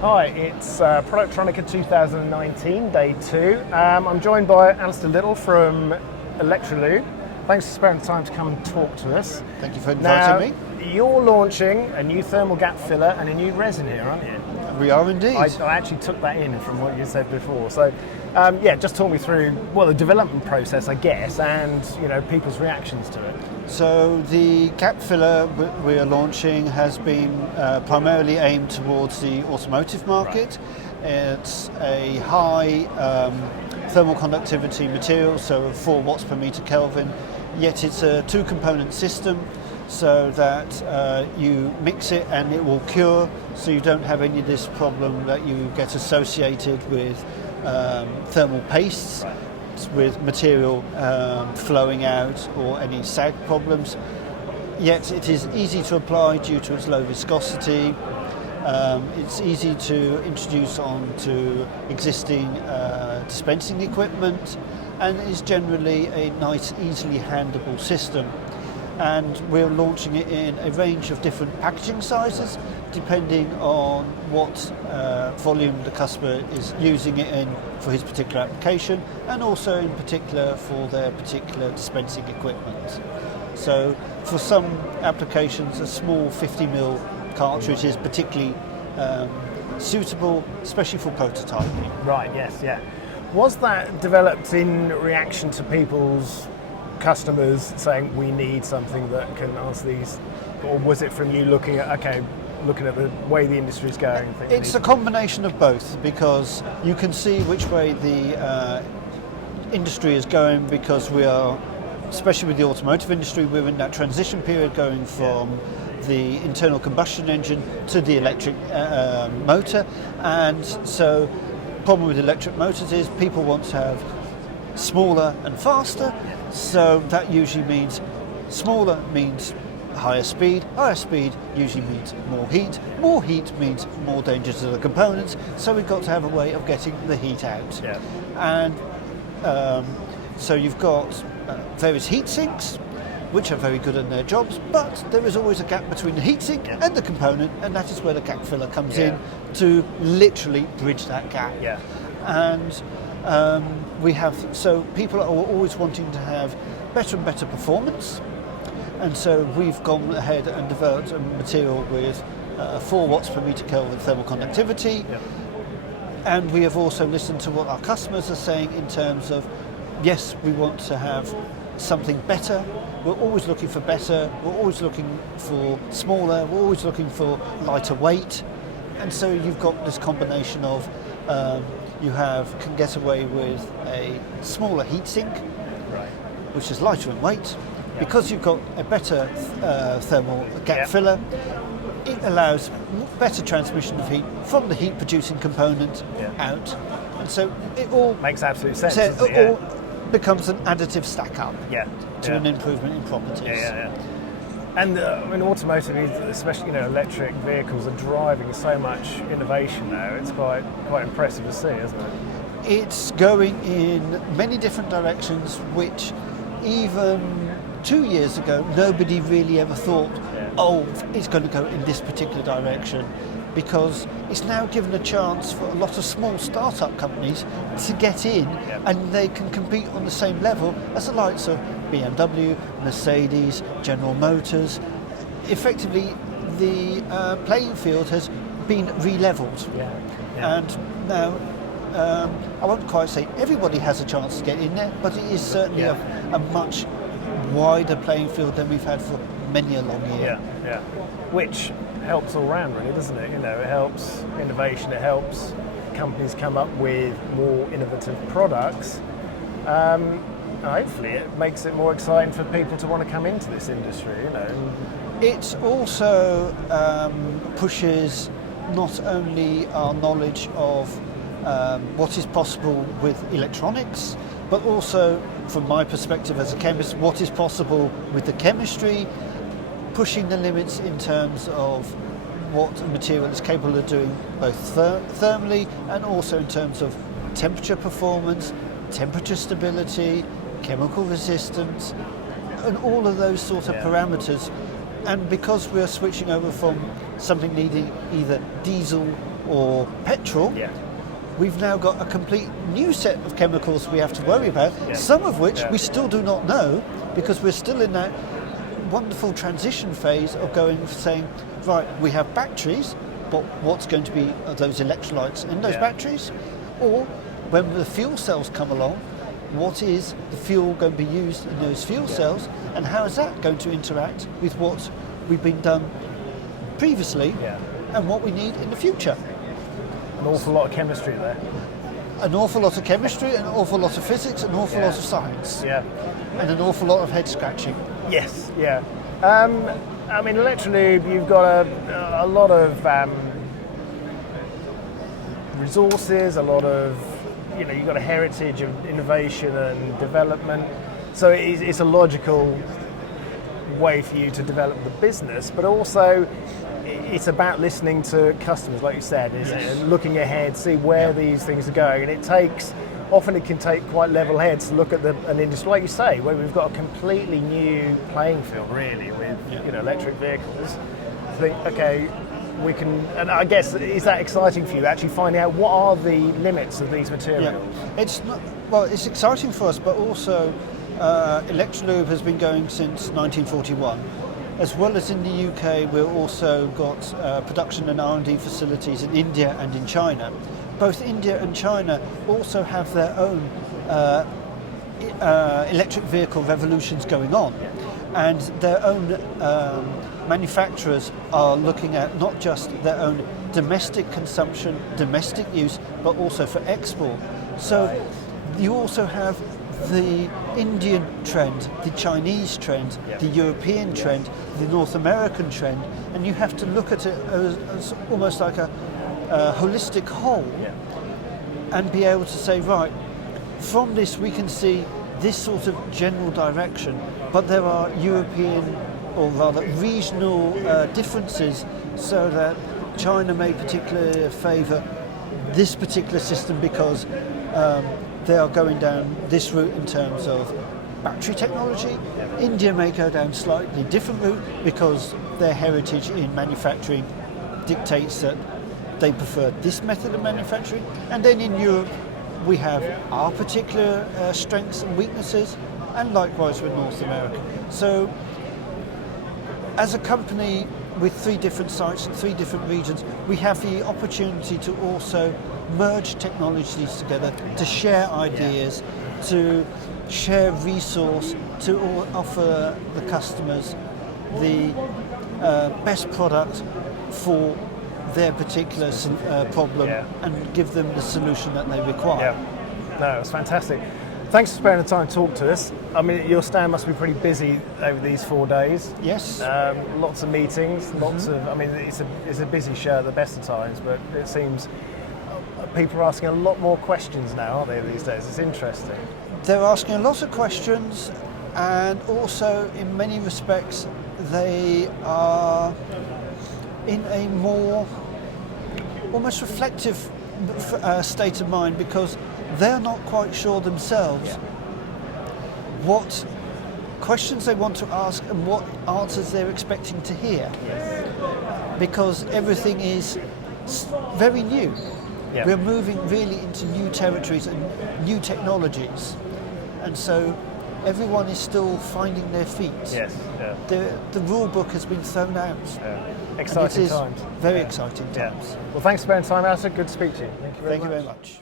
Hi, it's Productronica 2019, day 2. I'm joined by Alistair Little from Electrolube. Thanks for sparing the time to come and talk to us. Thank you for inviting me. You're launching a new thermal gap filler and a new resin here, aren't you? We are indeed. I actually took that in from what you said before. So, just talk me through the development process, I guess, and people's reactions to it. So the gap filler we are launching has been primarily aimed towards the automotive market. Right. It's a high thermal conductivity material, so 4 watts per meter Kelvin. Yet it's a 2-component system, so that you mix it and it will cure, so you don't have any of this problem that you get associated with thermal pastes. Right. With material flowing out or any sag problems. Yet it is easy to apply due to its low viscosity. It's easy to introduce onto existing dispensing equipment, and is generally a nice, easily handleable system. And we're launching it in a range of different packaging sizes depending on what volume the customer is using it in for his particular application, and also in particular for their particular dispensing equipment. So for some applications, a small 50ml cartridge is particularly suitable, especially for prototyping. Right, yes, yeah. Was that developed in reaction to people's customers saying we need something that can answer these, or was it from you looking at the way the industry is going? It's a combination of both, because you can see which way the industry is going, because we are, especially with the automotive industry, we're in that transition period going from the internal combustion engine to the electric motor. And so the problem with electric motors is people want to have smaller and faster. So that usually means smaller means higher speed usually means more heat means more danger to the components, so we've got to have a way of getting the heat out. Yeah. And so you've got various heat sinks which are very good in their jobs, but there is always a gap between the heat sink and the component, and that is where the gap filler comes in to literally bridge that gap. Yeah. And so people are always wanting to have better and better performance, and so we've gone ahead and developed a material with 4 watts per meter Kelvin thermal conductivity. Yep. And we have also listened to what our customers are saying in terms of, yes, we want to have something better. We're always looking for better, we're always looking for smaller, we're always looking for lighter weight. And so you've got this combination of you can get away with a smaller heatsink, right, which is lighter in weight. Because you've got a better thermal gap filler, it allows better transmission of heat from the heat producing component out. And so it all makes absolute sense. It all becomes an additive stack up to an improvement in properties. And in automotive, especially electric vehicles are driving so much innovation now. It's quite impressive to see, isn't it? It's going in many different directions, which even 2 years ago nobody really ever thought, it's going to go in this particular direction, because it's now given a chance for a lot of small start-up companies to get in, and they can compete on the same level as the likes of BMW, Mercedes, General Motors. Effectively, the playing field has been re-levelled. And now I won't quite say everybody has a chance to get in there, but it is certainly a much wider playing field than we've had for many a long year. Which helps all round, really, doesn't it? It helps innovation, it helps companies come up with more innovative products. Hopefully it makes it more exciting for people to want to come into this industry, It also pushes not only our knowledge of what is possible with electronics, but also, from my perspective as a chemist, what is possible with the chemistry, pushing the limits in terms of what a material is capable of doing, both thermally and also in terms of temperature performance, temperature stability, chemical resistance, and all of those sort of parameters And because we're switching over from something needing either diesel or petrol, Yeah. we've now got a complete new set of chemicals we have to worry about, Yeah. some of which Yeah. we still do not know, because we're still in that wonderful transition phase of saying, right, we have batteries, but what's going to be those electrolytes in those Yeah. batteries? Or when the fuel cells come along, what is the fuel going to be used in those fuel cells, and how is that going to interact with what we've been done previously Yeah. and what we need in the future? An awful lot of chemistry there. An awful lot of chemistry, an awful lot of physics, an awful Yeah. lot of science, Yeah. and an awful lot of head scratching. Yes, yeah. I mean, Electrolube, you've got a lot of resources, a lot of, you've got a heritage of innovation and development. So it's a logical way for you to develop the business, but also it's about listening to customers, like you said, isn't it? And looking ahead, see where these things are going. And often it can take quite level heads to look at an industry, like you say, where we've got a completely new playing field, really, with electric vehicles. To think, okay, we can, and I guess, is that exciting for you, actually finding out what are the limits of these materials? Yeah. It's exciting for us, but also Electrolube has been going since 1941. As well as in the UK, we've also got production and R&D facilities in India and in China. Both India and China also have their own electric vehicle revolutions going on, and their own manufacturers are looking at not just their own domestic consumption, domestic use, but also for export. So you also have the Indian trend, the Chinese trend, the European trend, the North American trend, and you have to look at it as almost like a holistic whole, and be able to say, right, from this we can see this sort of general direction, but there are European, or rather regional differences, so that China may particularly favour this particular system because they are going down this route in terms of battery technology. India may go down slightly different route because their heritage in manufacturing dictates that they prefer this method of manufacturing. And then in Europe, we have our particular strengths and weaknesses, and likewise with North America. So as a company with 3 different sites and 3 different regions, we have the opportunity to also merge technologies together, to share ideas, to share resource, to offer the customers the best product for their particular problem, and give them the solution that they require. Yeah, no, it's fantastic. Thanks for sparing the time to talk to us. I mean, your stand must be pretty busy over these 4 days. Yes. Lots of meetings, lots of. I mean, it's a busy show at the best of times, but it seems people are asking a lot more questions now, aren't they, these days? It's interesting. They're asking a lot of questions, and also in many respects they are in a more almost reflective state of mind, because they're not quite sure themselves what questions they want to ask and what answers they're expecting to hear, because everything is very new. Yeah. We're moving really into new territories and new technologies, and so everyone is still finding their feet. Yes. Yeah. The rule book has been thrown out. Exciting times. Very exciting times. Well, thanks for spending time, Alistair. Good to speak to you. Thank you very much. Thank you very much.